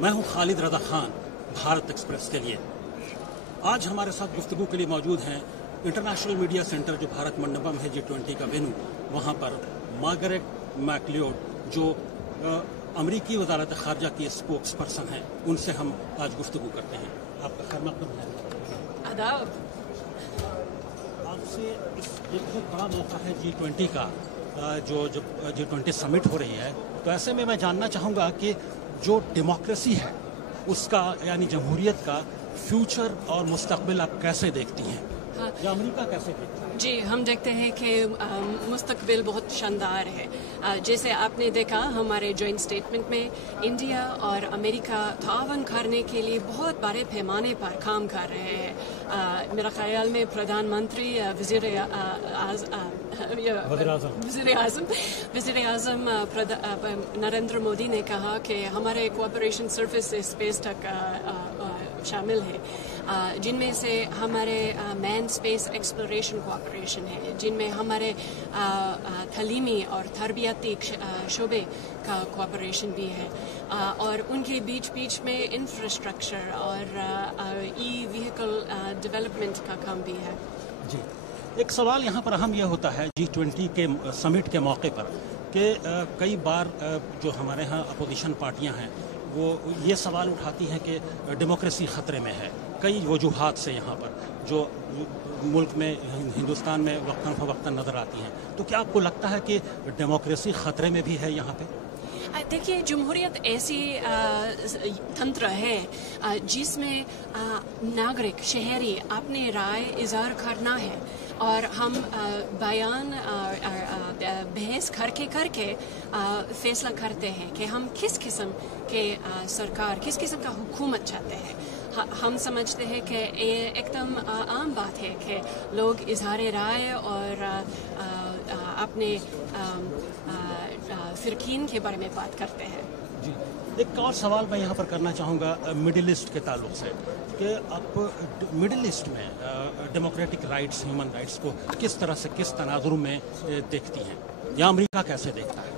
मैं हूं खालिद रजा खान, भारत एक्सप्रेस के लिए। आज हमारे साथ गुफ्तगू के लिए मौजूद हैं इंटरनेशनल मीडिया सेंटर जो भारत मंडपम है G20 का वेन्यू, वहाँ पर मार्गरेट मैकलियोड जो अमरीकी वजारत ख़ारजा की स्पोक्स पर्सन हैं, उनसे हम आज गुफ्तगू करते हैं। आपका खैर मक़दम है। आदाब। आपसे एक बहुत बड़ा मौका है G20 का, जो जब G20 समिट हो रही है, तो ऐसे में मैं जानना चाहूँगा कि जो डेमोक्रेसी है उसका यानी जमहूरियत का फ्यूचर और मुस्तकबिल आप कैसे देखती हैं? हाँ। या अमेरिका कैसे देखती है? जी, हम देखते हैं कि मुस्तकबिल बहुत शानदार है। जैसे आपने देखा हमारे जॉइंट स्टेटमेंट में इंडिया और अमेरिका तावन करने के लिए बहुत बड़े पैमाने पर काम कर रहे हैं। मेरा ख्याल में प्रधानमंत्री वज़ीर आज़म नरेंद्र मोदी ने कहा कि हमारे कोऑपरेशन सर्विस से स्पेस तक शामिल है, जिनमें से हमारे मैन स्पेस एक्सप्लोरेशन कोऑपरेशन है, जिनमें हमारे तालीमी और तरबियती शोबे का कोऑपरेशन भी है, और उनके बीच में इंफ्रास्ट्रक्चर और ई व्हीकल डेवलपमेंट का काम भी है। जी, एक सवाल यहाँ पर अहम यह होता है G20 के समिट के मौके पर कि कई बार जो हमारे यहाँ अपोजिशन पार्टियाँ हैं वो ये सवाल उठाती हैं कि डेमोक्रेसी ख़तरे में है, कई वजूहात से यहाँ पर जो मुल्क में हिंदुस्तान में वक्तन फ़वक्तन नज़र आती हैं। तो क्या आपको लगता है कि डेमोक्रेसी ख़तरे में भी है यहाँ पे? देखिए, जमहूरियत ऐसी तंत्र है जिसमें नागरिक शहरी अपनी राय इज़हार करना है, और हम बयान बहस करके फैसला करते हैं कि हम किस किस्म के सरकार, किस किस्म का हुकूमत चाहते हैं। हम समझते हैं कि ये एकदम आम बात है कि लोग इज़हार राय और अपने फ़िरकीन के बारे में बात करते हैं। जी, एक और सवाल मैं यहाँ पर करना चाहूँगा मिडिल ईस्ट के ताल्लुक से कि आप मिडिल ईस्ट में डेमोक्रेटिक राइट्स, ह्यूमन राइट्स को किस तरह से, किस तनाजुर में देखती हैं, या अमेरिका कैसे देखता है?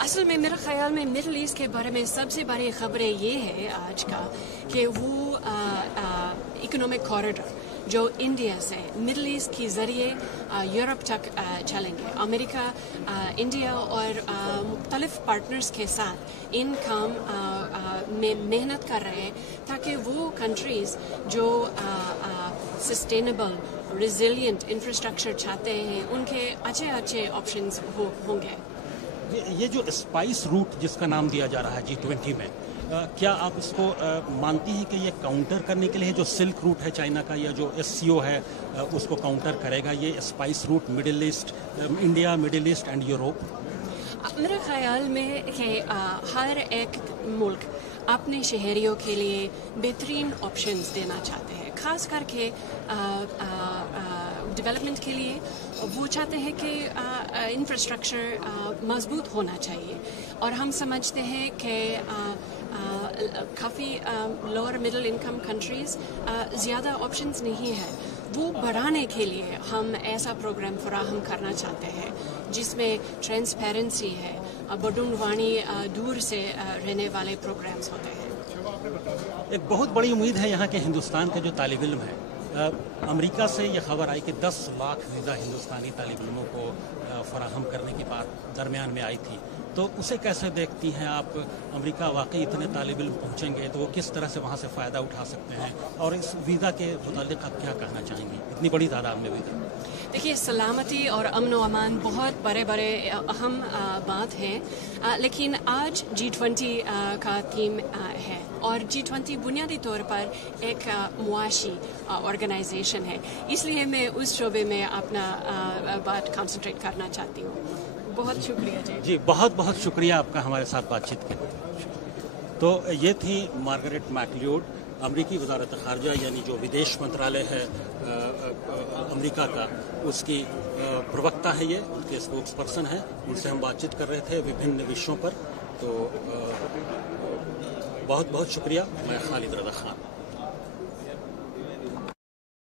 असल में मेरा ख्याल में मिडिल ईस्ट के बारे में सबसे बड़ी खबरें ये है आज का कि वो इकोनॉमिक कॉरिडोर जो इंडिया से मिडिल ईस्ट के ज़रिए यूरोप तक चलेंगे। अमेरिका इंडिया और मुख्तलिफ पार्टनर्स के साथ इन काम में मेहनत कर रहे हैं ताकि वो कंट्रीज़ जो सस्टेनेबल रिजिलियंट इंफ्रास्ट्रक्चर चाहते हैं उनके अच्छे ऑप्शंस होंगे। ये जो स्पाइस रूट जिसका नाम दिया जा रहा है G20 में, क्या आप इसको मानती हैं कि ये काउंटर करने के लिए जो सिल्क रूट है चाइना का, या जो SCO है उसको काउंटर करेगा ये spice route middle east, India, middle east and Europe? मेरे ख्याल में कि हर एक मुल्क अपने शहरियों के लिए बेहतरीन ऑप्शंस देना चाहते हैं, ख़ास करके डेवलपमेंट के लिए। वो चाहते हैं कि इंफ्रास्ट्रक्चर मजबूत होना चाहिए, और हम समझते हैं कि काफ़ी लोअर मिडिल इनकम कंट्रीज़ ज़्यादा ऑप्शंस नहीं है। वो बढ़ाने के लिए हम ऐसा प्रोग्राम फराहम करना चाहते हैं जिसमें ट्रांसपेरेंसी है, बडुनवानी दूर से रहने वाले प्रोग्राम्स होते हैं। एक बहुत बड़ी उम्मीद है यहाँ के हिंदुस्तान के जो तालिब इल्म है, अमेरिका से ये खबर आई कि 10 लाख वीज़ा हिंदुस्तानी तालिब इल्मों को फराहम करने की बात दरमियान में आई थी, तो उसे कैसे देखती हैं आप? अमेरिका वाकई इतने तालिब इल्म पहुँचेंगे तो वो किस तरह से वहाँ से फ़ायदा उठा सकते हैं, और इस वीज़ा के मुतालिक आप क्या कहना चाहेंगी, इतनी बड़ी तादाद में वीज़ा? देखिए, सलामती और अमन व अमान बहुत बड़े अहम बात है, लेकिन आज G20 का थीम है, और G20 बुनियादी तौर पर एक मुआशी ऑर्गेनाइजेशन है, इसलिए मैं उस शोबे में अपना बात कंसंट्रेट करना चाहती हूँ। बहुत शुक्रिया जी। बहुत बहुत शुक्रिया आपका हमारे साथ बातचीत के लिए। तो ये थी मार्गरेट मैकलियोड, अमरीकी वजारत ख़ारजा यानी जो विदेश मंत्रालय है अमेरिका का, उसकी प्रवक्ता है, ये उनके स्पोक्स पर्सन है। उनसे हम बातचीत कर रहे थे विभिन्न विषयों पर। तो बहुत बहुत शुक्रिया। मैं खालिद रजा खान।